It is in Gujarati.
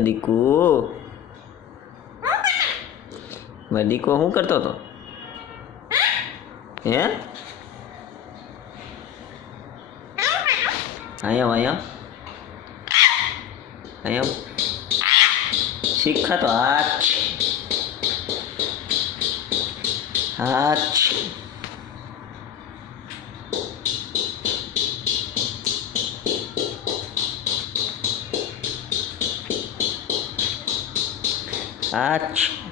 દીકુ મારો દીકો શું કરતો હતો હે અહીંયા શીખાતો હાથ હાથ હાથ